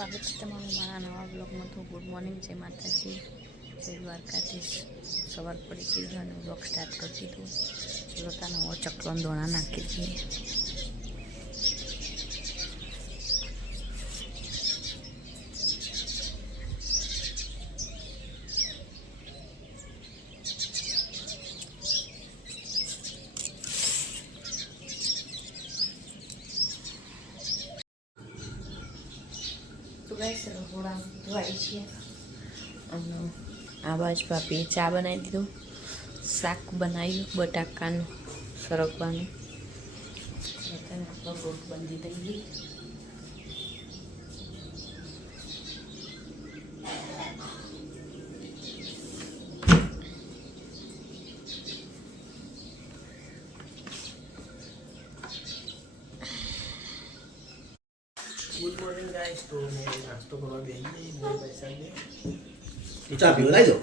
સ્વાગત છે તમારું મારા નવા બ્લોગમાં। તો ગુડ મોર્નિંગ, જય માતાજી, જય દ્વારકાધીશ। સવાર પડી ગઈ અને બ્લોગ સ્ટાર્ટ કરી દીધું। ચલો તાનો ચકલો દોણા નાખી દઈએ। તો ગાઈસ રસોડા ધોવાઈ છે અને આ બાજુ ભાભીએ ચા બનાવી દીધું, શાક બનાવ્યું બટાકાનું સરગવાનું, આપણો રોટ બંધી થઈ ગઈ। Good morning guys. तो मैं नाश्तो करवा दे मेरे पैसा दे चा पीओ लाइ दो।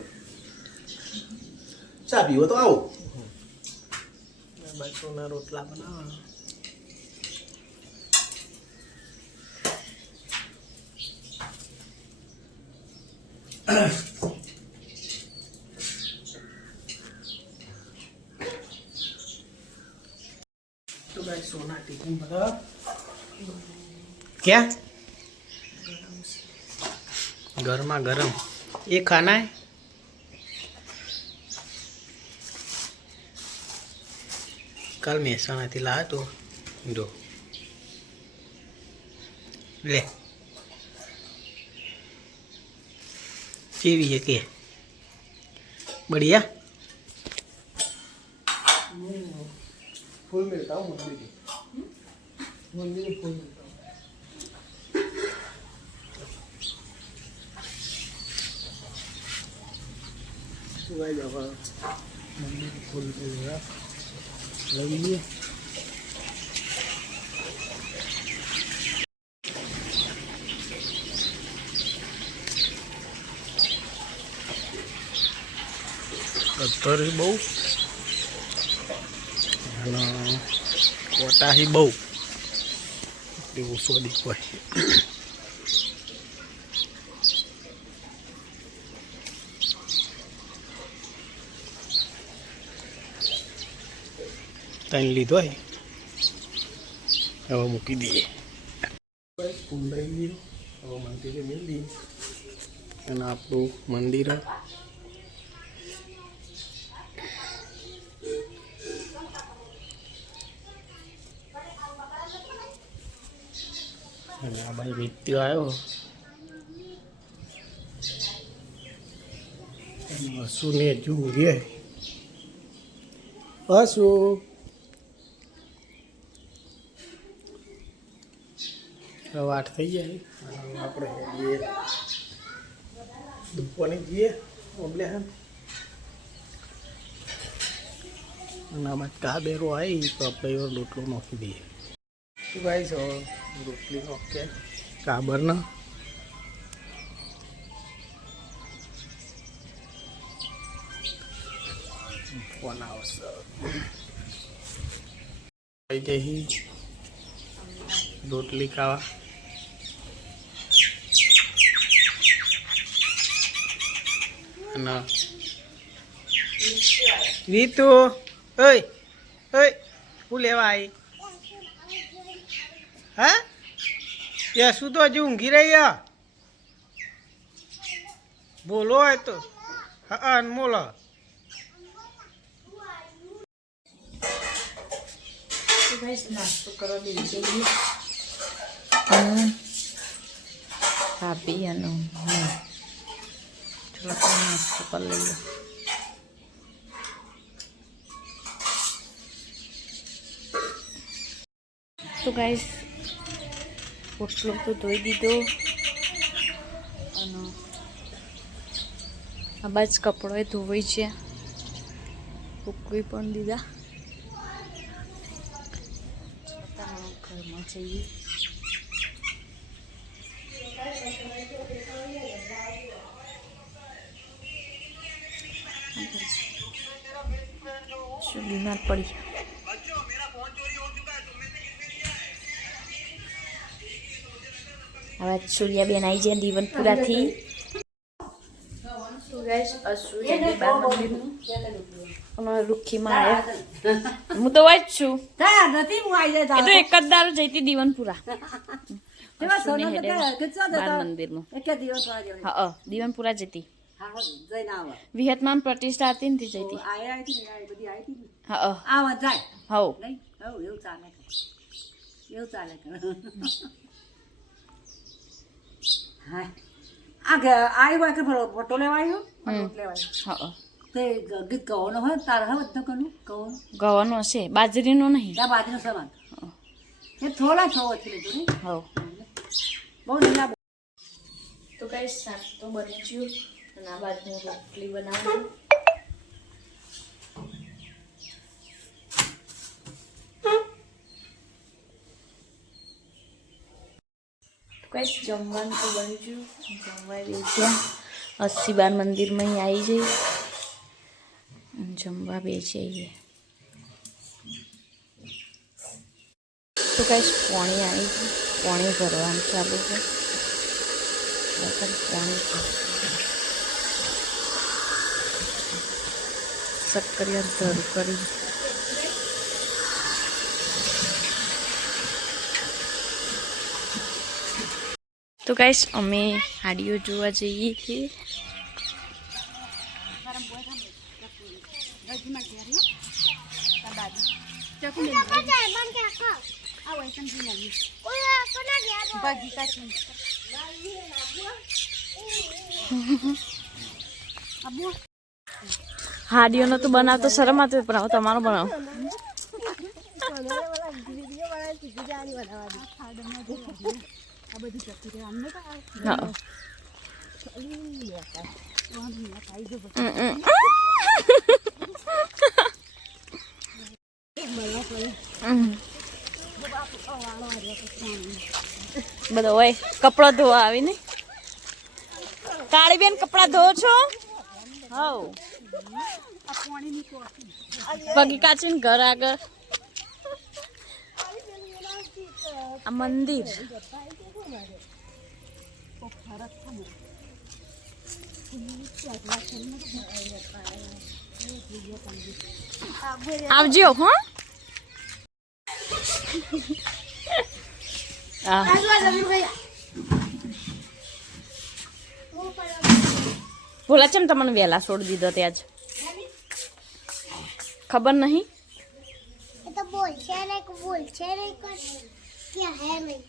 चा पीओ तो आओ। बच्चों ना रोटला बनावा। तो गाइस सोना टिफिन बना क्या गर्मा गरम ये खाना है। कल मेहसाणा थी लाया तो दो ले केवी है के बढ़िया फूल मिलता हूँ मंदिर फूल मिलता सुबह जावा मंदिर फूल मिलेगा लगी पत्थर ही बहु कोटा ही बहु ओछो देखाय। तैन लीधो है हवा मूकी दिए कुंडाई हवा मंदिर मिल दी आपू मंदिर भाई वीत्यो आयो हसू ने जू रे हसू वाट थी जाए अपने दुपनी जीए ओबले काबेरो आई तो अपने रोटलो नाखी दिए। तो गाइस रोटली नाखे काबर ना फोन आई गई रोटली खावा रीतु ओए ओए હું લેવા આવી હા ત્યાં શું તો હજી ઊંઘી રહી બોલો હોય તો હા અનમોલ નાસ્તો કરવા બેસી જઈએ ભાભી અને ચલો નાસ્તો કરી લઈએ। तो गाइस पोटलो तो धोई दीधो અને આ બાજ કપડોએ ધોવાઈ છે સૂકવી પણ દીધા। ઘરમાં જઈએ શું બીમાર પડી હવે સૂર્યાબેન આવી જાય દીવનપુરાથી. રૂખીમાં આવ્યા. હું તો વાંચ છું. એ તો એક જ દારૂ જઈતી દીવનપુરા મંદિરમાં. હા દીવનપુરા જતી. વિહતમાં પ્રતિષ્ઠા હતી ને જઈતી. હા હવ ગવાનું હશે, બાજરીનું નહીં. તો કઈ શાક તો બની ગયું અને આ બાજુ રોટલી બનાવું. કઈ જમવાનું તો બની ગયું. જમવા બેસ્યા 80 મંદિરમાં અહીં આવી જઈએ જમવા બેસીએ. તો કઈ પાણી આવી ગયું. પાણી ભરવાનું ચાલુ છે. પાણી સક્કરિયા ધર કરી. તો ગાઈસ અમે હાડીઓ જોવા જઈએ છીએ. હાડીઓનો તો બનાવતો શરમ આવતો પણ હવે તમારો બનાવો. બધો હોય કપડો ધોવા આવી ને. કાળી બેન કપડા ધો છો? હવ પગી કાચી ને ઘર આગળ આ મંદિર. આવજો હો. ભોલા ચમ તમને વહેલા છોડી દીધો ત્યાં જ ખબર નહીં. तो बोल शेरे को क्या है नहीं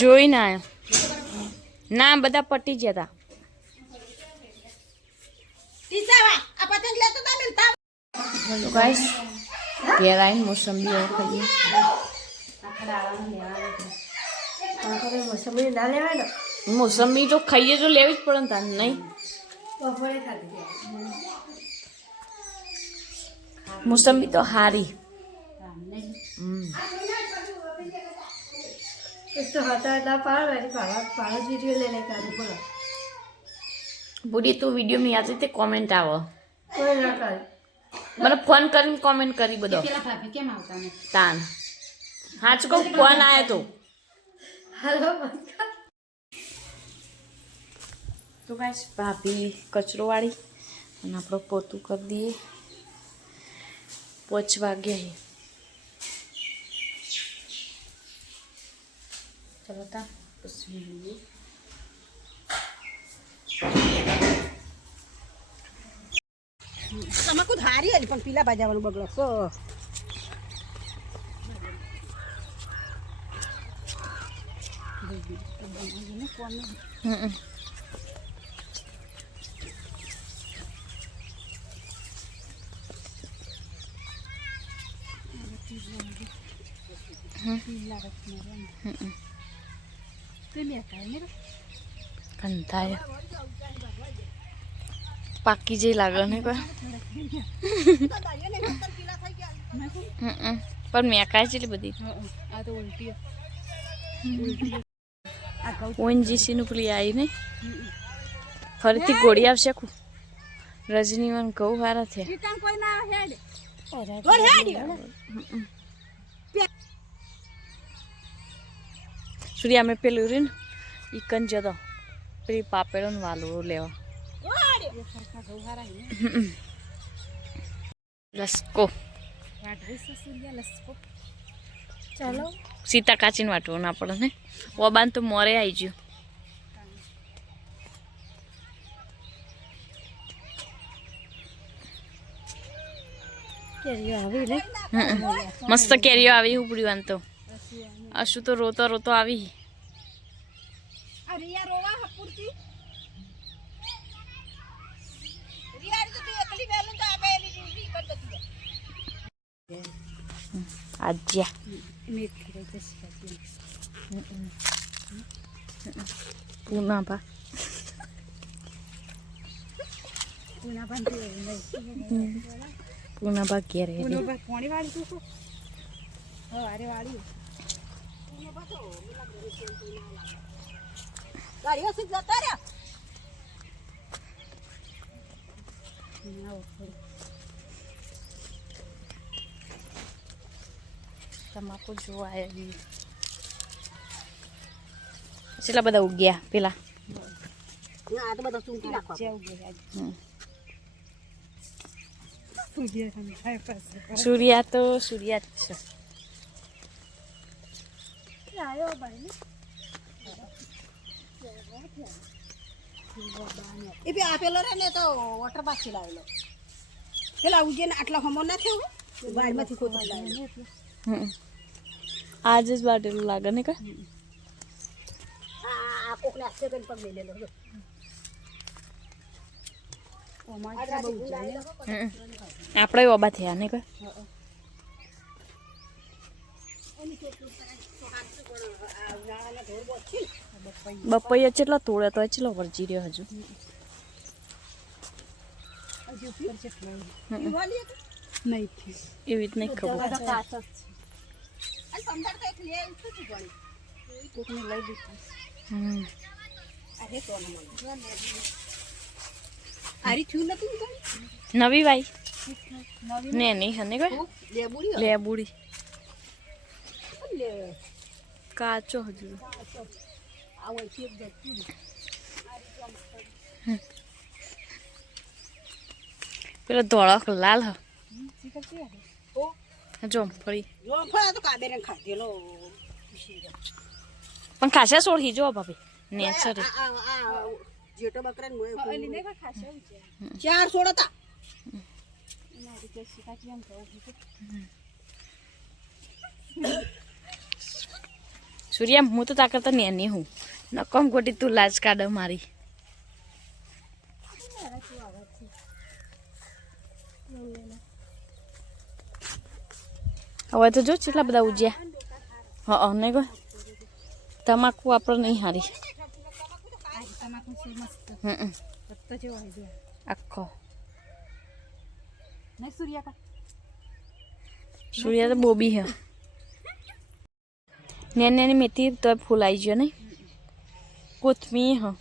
જોઈ ના આવ્યો ના બધા પટી ગયા હતા. તો ગાઈસ ઘેર આવીને મોસંબી ખાઈએ. મોસંબી તો ખાઈએ તો લેવી જ પડે ને તાને નહીં. મોસંબી તો હારી. બુડી તું વિડીયો મેં આજે તે કોમેન્ટ આવો મને ફોન કરીને કોમેન્ટ કરી બધો તાન હાચ કો ફોન આવ્યો તો. તો ગાઈસ ભાભી કચરો વાળી અને આપણો પોતું કરી દઈએ. 5 વાગ્યા ચલો તા પછી લઈએ. તમાકુ ધારી હતી પણ પીલા બાજાવાનું બગડો સો. કંટાળે પાકી જે લાગે ને કોઈ પણ મેં કાંઈ છે બધી ઓએનજીસી નું પેલી આવી ને ફરીથી ગોળી આવશે કુ રજનીવન કહું વારા થયા રિટર્ન કોઈ ના હેડ સૂર્ય અમે પેલું રીન ઈકન જતો પેલી પાપેડો ને વાલું લેવા લસકો ચાલો સીતા કાચીને વાટવું ના પડે ને ઓબાન તો મોરે આવી ગયું કેરીઓ આવી ને મસ્ત કેરીઓ આવી ઉપડ્યું તો અશુ તો રોતો રોતો આવી અરે યાર રોવા હપુરતી રિયાર તો તું એકલી બેલું તો આબેલી ડી કર દતી આજ્યા મેથી રહી જશે પૂના ભા પુના બંધી નહીં પૂના ભા ઘેર પુનો બસ પાણી વાળી તું હો અરે વાળી પુનો બતો ગાડીઓ સીધ જતા રે તમાકુ જોવા આવી કેટલા બધા ઉગ્યા પેલા ના આ તો બધો ચૂંટી નાખવા જેવું ગયા સૂર્યા તો સૂર્યા જ છે આવ્યો ભાઈ એ બી આપેલો રે ને તો વોટર પાછી લાવેલો પેલા ઉજે ને આટલા હમો ના થયો બાળમાંથી ખોટી લાવેલો આજ જ બાટેલું લાગે ને કા આ કોકને આસ્તે કરીને પગ લઈ લેલો આપણે ઓબા થયા ને કા બપૈયા કેટલા તોડે તો કેટલો વરજી રહ્યો હજુ નહીં એવી જ નહીં ખબર નવી વાઈ ને નહીં હને કા લેબુડી કાચો હજુ પેલો ધોળો લાલ હ જો ફરી પણ ખાસા સોળી જો ભાભી નેચર જેટો બકરા ચાર સોળ હતા સૂર્યા હું તો તા કરતા નેની હું નકમ ગોટી તું લાજ કાઢ મારી હવે તો જો કેટલા બધા ઉજ્યા હા નહીં કોઈ તમાકુ આપણે નહીં હારી આખો સૂર્યા તો બોબી હે નેની નેની મેથી તો ફૂલ આવી ગયો નહીં કોથમીર હ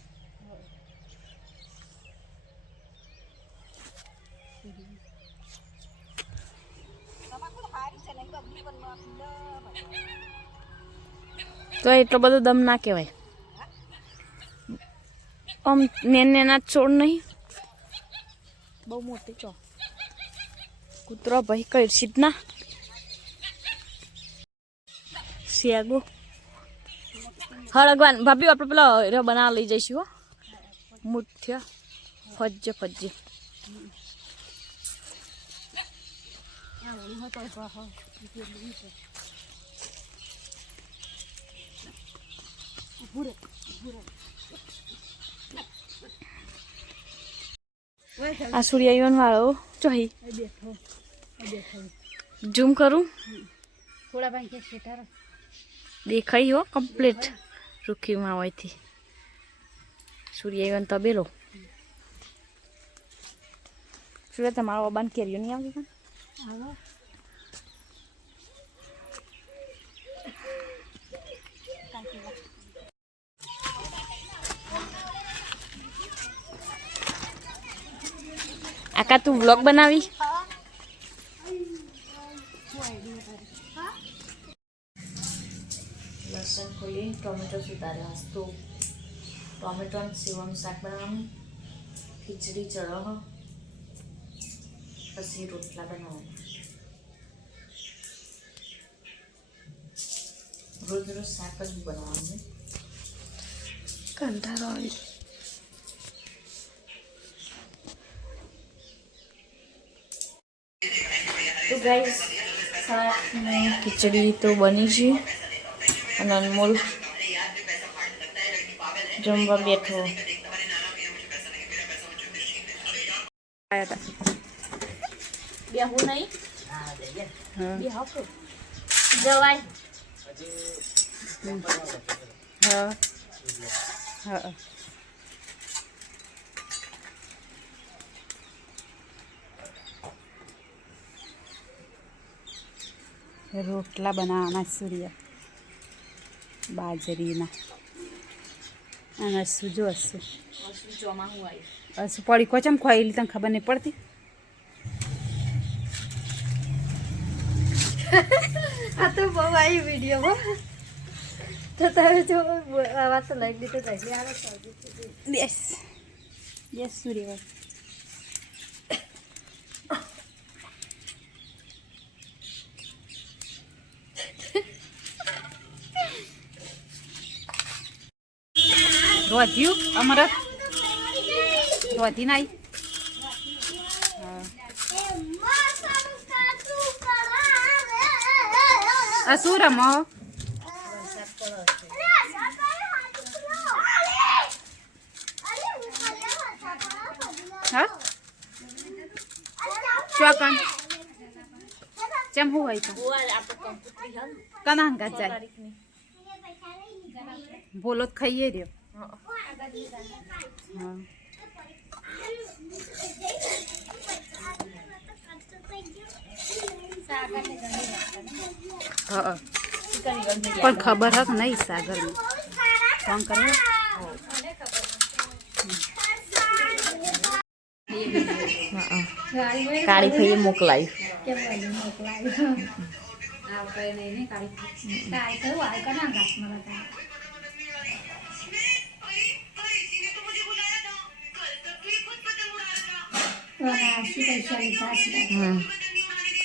તો એટલો બધો દમ ના કહેવાય આમ નેના છોડ નહીં બહુ મોટી ચો કૂતરો ભાઈ કઈ સીટ ના શિયાગો હળગવાન ભાભી આપણે પેલા હીરો બનાવવા લઈ જઈશું હો મુઠ્ઠ ફજ્જે ફજ્જે આ સૂર્યાયન વાળો ચોહી ઝૂમ કરું થોડા ભાઈ કે શેટાર દેખાઈ હો કમ્પ્લીટ રૂખીમાં હોયથી સૂર્યાયન તબેલો સૂર્ય તમારો અબાન કેરીઓ નહીં આવતી પણ આવો આકા તું વ્લોગ બનાવી લસણ ખોલી ટોમેટો સુધાર્યા હસ્તો ટોમેટો અને સેવાનું શાક બનાવવાનું ખીચડી ચડો પછી રોટલા બનાવવાના રોજ રોજ શાક જ બનાવવાનું કંટાળો આવે તો ગાઈસ શાક ને ખીચડી તો બની છે અને અનમોલ જમવા બેઠો બેહું નહીં બેહો જવાય હા હા રોટલા બનાવવાના સૂર્ય બાજરીના અને અસુ જો અસુ ચોમાસું આવ્યું અસુ પડી કોચમ ખોયેલી તને ખબર નહીં પડતી આ તો બહુ આવી વિડીયો તો તમે જો વાત તો લઈ લીધો જાય બેસ બેસ સૂર્ય રોધ્યું અમરત રોધી નાઈ આ શું રમો હા ચોકન ચમ હું હોય કના હંગા જાય બોલો તો ખાઈએ રહ્યો હા હા પણ ખબર હક નહીં સાગર ફોન કરે કાળી ભાઈએ મોકલાયું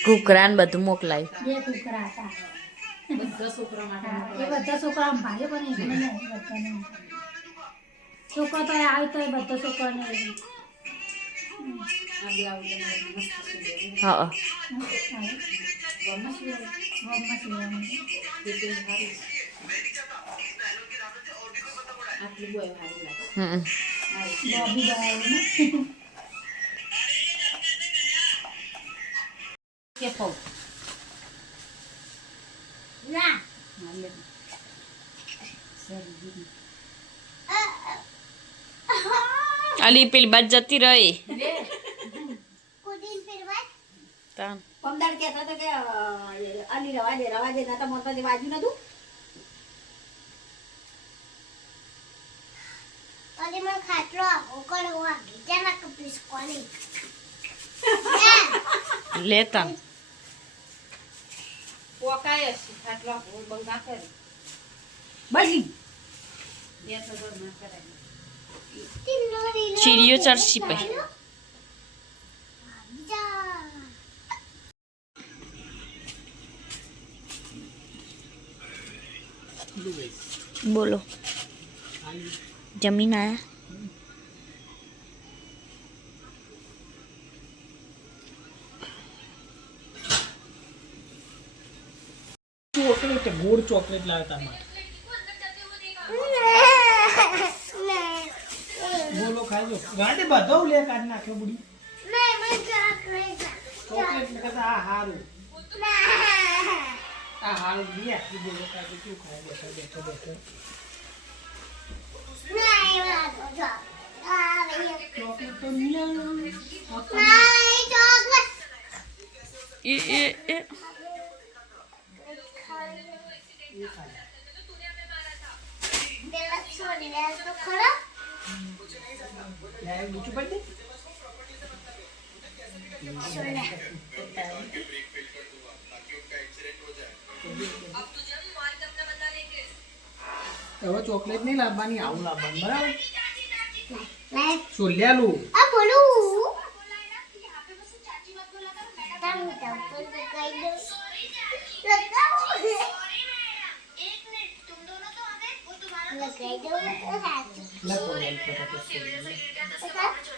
કુકરા ને બધું મોકલાયું છોકરો તો આવે તો બધો છોકરાને હા અલી પેલી બાદ જતી રહી પમદાર કહેતા હતા કે અલી રવા દે ના તો મોટા જે વાજ્યું નતું અલી મને ખાટલો ઓકળ વાગી જાના કપીસ કોની લેતા પોકાય છે ખાટલો બહુ ના કરે બજી બે તો ના કરાય ચીડીઓ ચરસી પઈ બોલો જમીન આયા ચોકલેટ ગોળ ચોકલેટ લાવતા માટે બોલો ખાજો ગાડી બધો લે કાઢ નાખ્યો બુડી ચોકલેટ ને કહેતા આ હારું દી આખી બોલો ખાજો શું ખાય બેઠો ચોકલેટ તો એ બીજું પડી હવે ચોકલેટ નહીં લાવવાની, આવું લાવવાનું બરાબર. સોલ્યાલું આ બોલું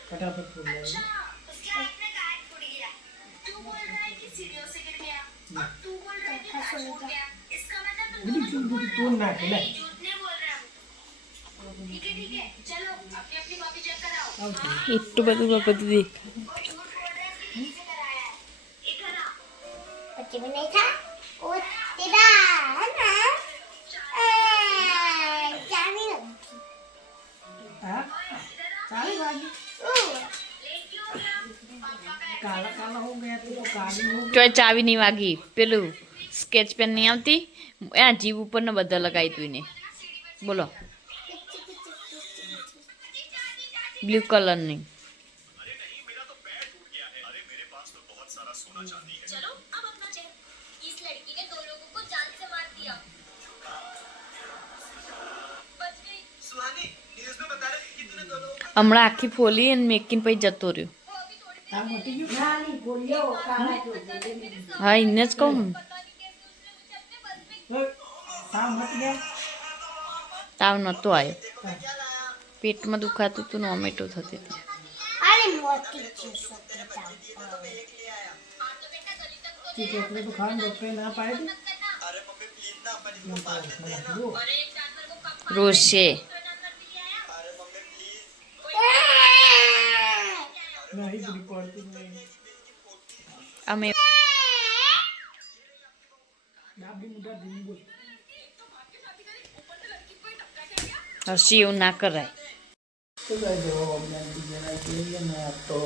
ફટાફટ સોલ્યાલું. તું નાખે લે. એટલું બધું બાપા દીદી પછી બનાવી થા ઓ તેરા ના ચાવી હા ચાલી વાગી કાલા કાલા હો ગયા તો કાલી હો ચોય ચાવી નહીં વાગી. પેલું સ્કેચ પેન નહીં આવતી આ જીવ ઉપર ને બધા લગાવી તું ને. બોલો બ્લુ કલરની હમણાં આખી ફોલી અને મેકીને પછી જતો રહ્યો. હા એને જ કહું ને. તાવ નતો આવ્યો, પેટમાં દુખાતું હતું ને વોમિટો થતી હતી. અરે મોટી છે ચોકલેટ તો ખાવાનું ડોક્ટરે ના પાડી રોશે નહીં પૂરી પડતું નહીં. અમે ડાબી મુદ્દા ધીમી બોલ. હસી એવું ના કરાય. તો ગાઈસ હવે અમને બીજાના જોઈએ ને આ તો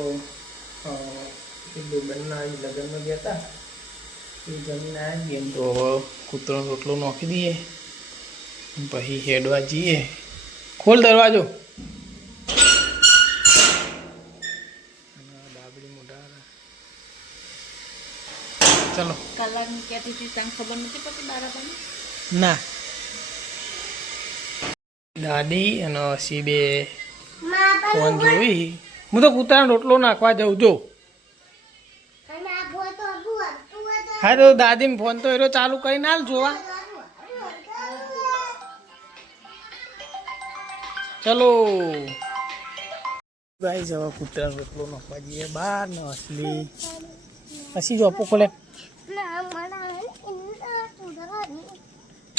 બેનના લગ્નમાં ગયા હતા એ જમીને આવી એમ તો હવે કૂતરો રોટલો નાખી દઈએ પછી હેડવા જઈએ. ખોલ દરવાજો. ડાબડી મોઢા ચલો. કલાકની કહેતી હતી તને ખબર નથી પડતી બરાબર ના દાદી અને હસી બે ફોન જોઈ. હું તો કૂતરાનો રોટલો નાખવા જાઉં જો. હા તો દાદીને ફોન તો એરો ચાલુ કરીને હાલ જોવા. ચલો ગાઈસ હવે કૂતરાનો રોટલો નાખવા જઈએ બહાર ને અસલી હસી જો ખોલે. ના મના ઇન્ના સુધારાની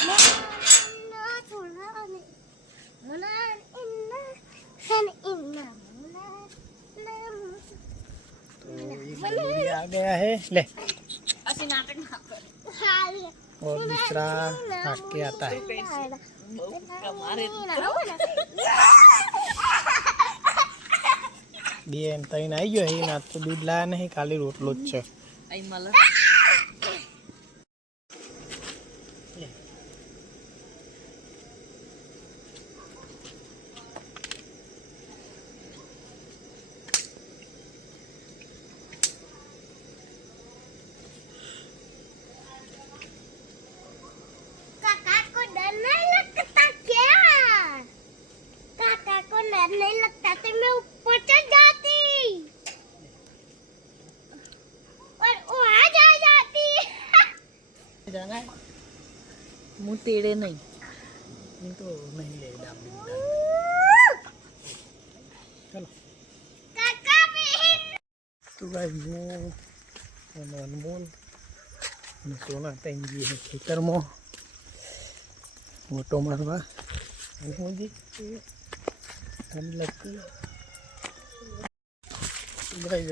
મના સુધારાની મના ઇન્ના સન ઇન્ના तो ये बलूरी आ गया है ले અસી નાટક ના કરે. और दूसरा काट के आता है. બેન તઈને આવી ગયો હે ના તો દૂધ લાયા નહીં ખાલી રોટલો જ છે. અહીં મળે काका को डर नहीं लगता क्या? काका को डर नहीं लगता तो मैं ऊपर चढ़ जाती और वहाँ जा जाती. जाना है હું તેડે નહીં. ये तो नहीं ले डाबली चलो. काका बहन तो गाइस वो अनमोल सोना टाइम जी है खेतर में मोटो मारवा अनमोल जी ठंड लगती है. गाइस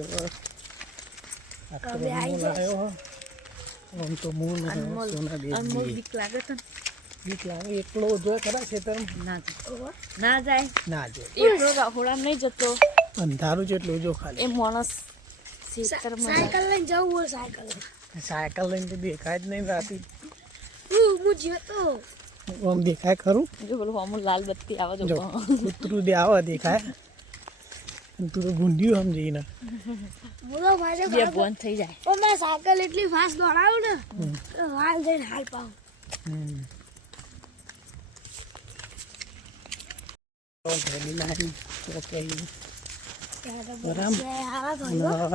अभी आयो हम तो मुंह में सोना दे અનમોલ दिए. બીક લાગે છે ને? बीक लागे एकलो जो खरा खेतर में ના જાય. ના જાય ना जो એકલો રહોડા નહીં જતો अंधारू जेटलो जो खाली એ માણસ ખેતરમાં જાય. साइकिल लेने जाऊँ वो साइकिल साइकिल लઈને તો દેખાય જ નહીં રાતી. मुझे तो આમ દેખાય ખરું જો પેલું અમુલ લાલ બત્તી આવે જો જો કૂતરું દે આવે દેખાય અને તું તો ભૂંડ્યું સમજી ને બોલો મારે બે બંધ થઈ જાય ઓ મેં સાયકલ એટલી ફાસ્ટ દોડાવું ને તો હાલ જઈને હાલ પાઉં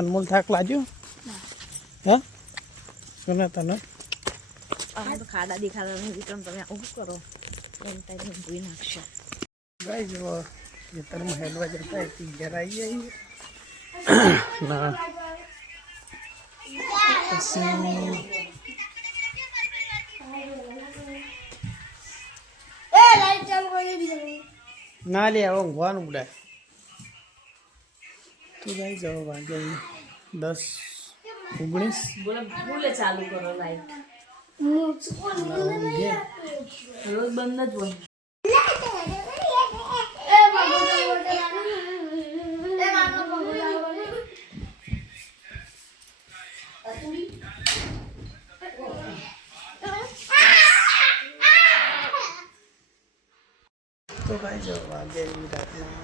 અનમોલ થાક લાગ્યો હે શું તને આ તો ખાડા દેખાડા વિક્રમ તમે આવું કરો એમ ટાઈમ ભૂઈ નાખશો ભાઈ જો ખેતરમાં હેલવા જતા હતી ઘેર આવી જઈએ ના પછી એ લાઈટ ચાલુ કરી દીધી ના લે હવે ઊંઘવાનું બુડાય તું જાય જાઓ વાગે 10:19 બોલે ભૂલે ચાલુ કરો લાઈટ ઊંઘે રોજ બંધ જ હોય તો ભાઈ જો વાગે રાતના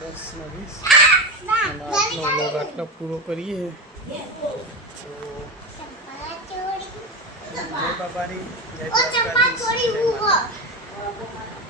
10:20 અને આજનો વ્લોગ આટલો પૂરો કરીએ તો જય બાબારી જય દ્વારકાધીશ, જય માતા.